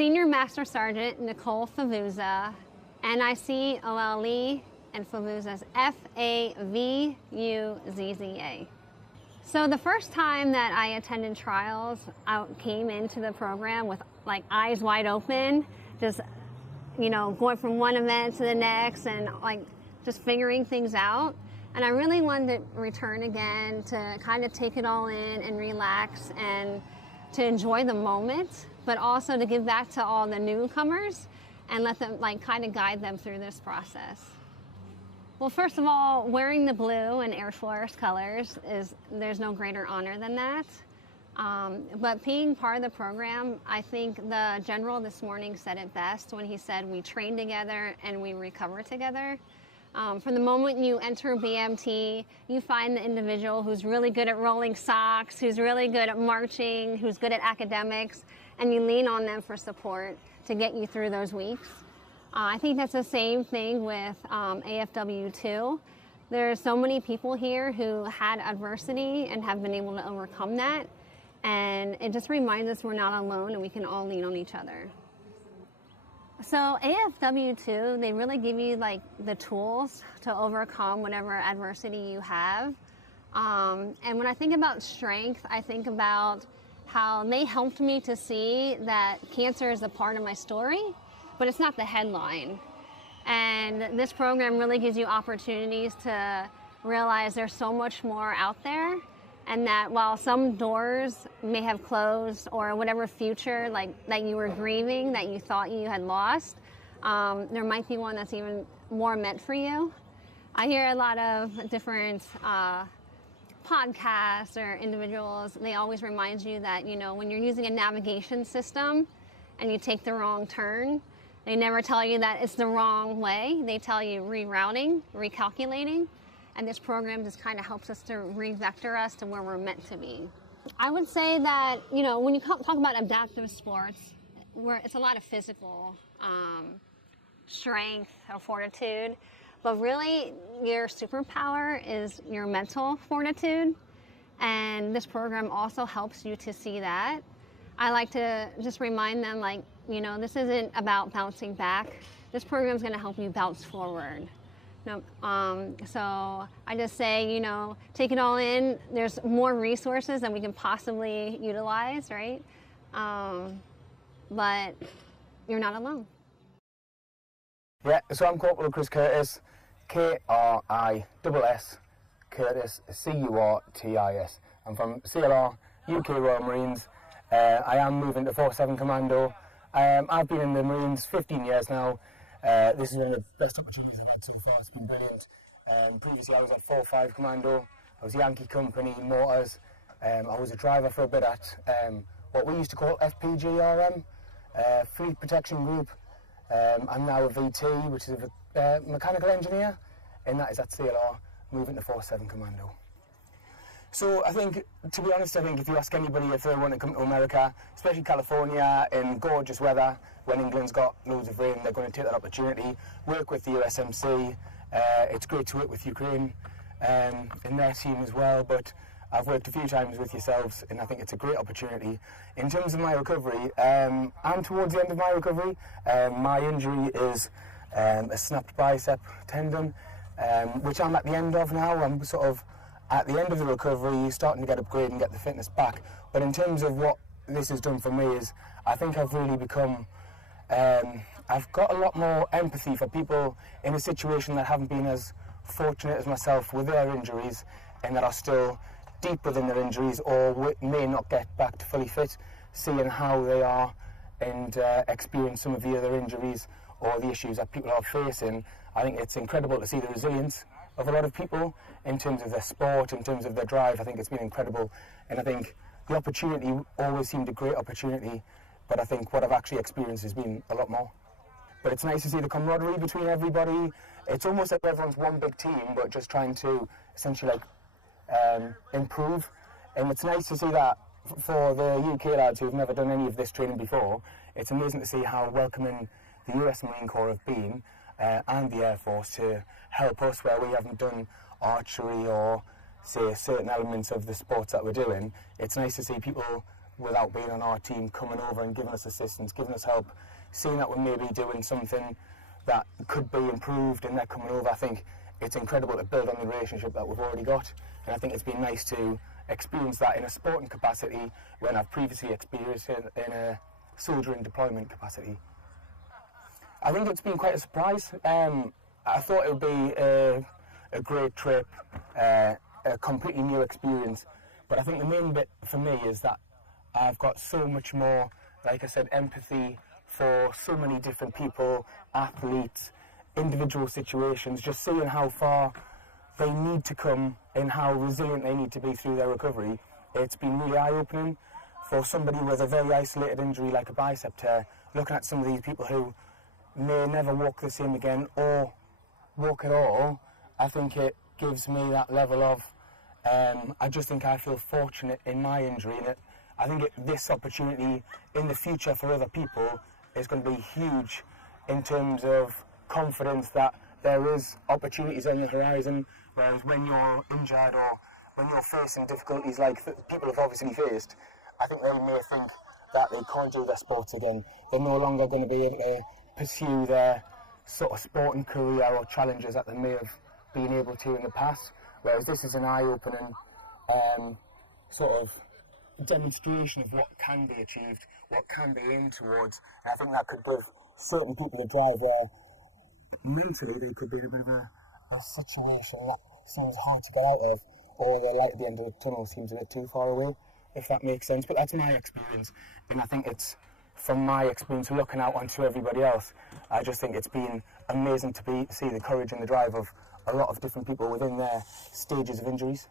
Senior Master Sergeant Nicole Favuzza, NIC OLE, and Favuzza's F-A-V-U-Z-Z-A. So the first time that I attended trials, I came into the program with like eyes wide open, just, you know, going from one event to the next and like just figuring things out. And I really wanted to return again to kind of take it all in and relax and to enjoy the moment, but also to give back to all the newcomers and let them like kind of guide them through this process. Well, first of all, wearing the blue and Air Force colors there's no greater honor than that. But being part of the program, I think the general this morning said it best when he said we train together and we recover together. From the moment you enter BMT, you find the individual who's really good at rolling socks, who's really good at marching, who's good at academics, and you lean on them for support to get you through those weeks. I think that's the same thing with AFW2. There's so many people here who had adversity and have been able to overcome that. And it just reminds us we're not alone and we can all lean on each other. So AFW2, they really give you like the tools to overcome whatever adversity you have. And when I think about strength, I think about how they helped me to see that cancer is a part of my story, but it's not the headline. And this program really gives you opportunities to realize there's so much more out there, and that while some doors may have closed or whatever future like that you were grieving that you thought you had lost, there might be one that's even more meant for you. I hear a lot of different podcasts or individuals, they always remind you that, you know, when you're using a navigation system and you take the wrong turn, they never tell you that it's the wrong way. They tell you rerouting, recalculating, and this program just kind of helps us to re-vector us to where we're meant to be. I would say that, you know, when you talk about adaptive sports, it's a lot of physical strength or fortitude, but really your superpower is your mental fortitude, and this program also helps you to see that. I like to just remind them, like, you know, this isn't about bouncing back. This program is going to help you bounce forward. No, so I just say, you know, take it all in. There's more resources than we can possibly utilize, right? But you're not alone. Yeah, so I'm Corporal Kriss Curtis, K-R-I-S-S, Curtis, C-U-R-T-I-S. I'm from CLR, UK Royal Marines. I am moving to 47 Commando. I've been in the Marines 15 years now. This is one of the best opportunities I've had so far. It's been brilliant. Previously I was at 45 Commando. I was Yankee Company, Mortars. I was a driver for a bit at what we used to call FPGRM, Fleet Protection Group. I'm now a VT, which is a mechanical engineer, and that is at CLR, moving to 47 Commando. So I think, to be honest, I think if you ask anybody if they want to come to America, especially California in gorgeous weather, when England's got loads of rain, they're going to take that opportunity, work with the USMC. It's great to work with Ukraine in their team as well, but I've worked a few times with yourselves, and I think it's a great opportunity. In terms of my recovery, I'm towards the end of my recovery. My injury is a snapped bicep tendon, which I'm at the end of now. I'm sort of at the end of the recovery, starting to get upgraded and get the fitness back. But in terms of what this has done for me is, I think I've really become, I've got a lot more empathy for people in a situation that haven't been as fortunate as myself with their injuries, and that are still deep within their injuries or may not get back to fully fit, seeing how they are and experience some of the other injuries or the issues that people are facing. I think it's incredible to see the resilience of a lot of people in terms of their sport, in terms of their drive. I think it's been incredible, and I think the opportunity always seemed a great opportunity, but I think what I've actually experienced has been a lot more. But it's nice to see the camaraderie between everybody. It's almost like everyone's one big team, but just trying to essentially improve, and it's nice to see that for the UK lads who've never done any of this training before. It's amazing to see how welcoming the US Marine Corps have been, and the Air Force, to help us where we haven't done archery or say certain elements of the sports that we're doing. It's nice to see people without being on our team, coming over and giving us assistance, giving us help, seeing that we're maybe doing something that could be improved and they're coming over. I think it's incredible to build on the relationship that we've already got, and I think it's been nice to experience that in a sporting capacity when I've previously experienced it in a soldiering deployment capacity. I think it's been quite a surprise. I thought it would be a great trip, a completely new experience, but I think the main bit for me is that I've got so much more, like I said, empathy for so many different people, athletes, individual situations, just seeing how far they need to come and how resilient they need to be through their recovery. It's been really eye-opening for somebody with a very isolated injury like a bicep tear, looking at some of these people who may never walk the same again or walk at all. I think it gives me that level of, I just think I feel fortunate in my injury, and I think this opportunity in the future for other people is going to be huge in terms of confidence that there is opportunities on the horizon, whereas when you're injured or when you're facing difficulties like people have obviously faced, I think they may think that they can't do their sports again. They're no longer going to be able to pursue their sort of sporting career or challenges that they may have been able to in the past, whereas this is an eye-opening sort of demonstration of what can be achieved, what can be aimed towards, and I think that could give certain people a drive where mentally they could be in a bit of a situation that seems hard to get out of, or the light at the end of the tunnel seems a bit too far away, if that makes sense. But that's my experience, and I think it's from my experience looking out onto everybody else, I just think it's been amazing to see the courage and the drive of a lot of different people within their stages of injuries.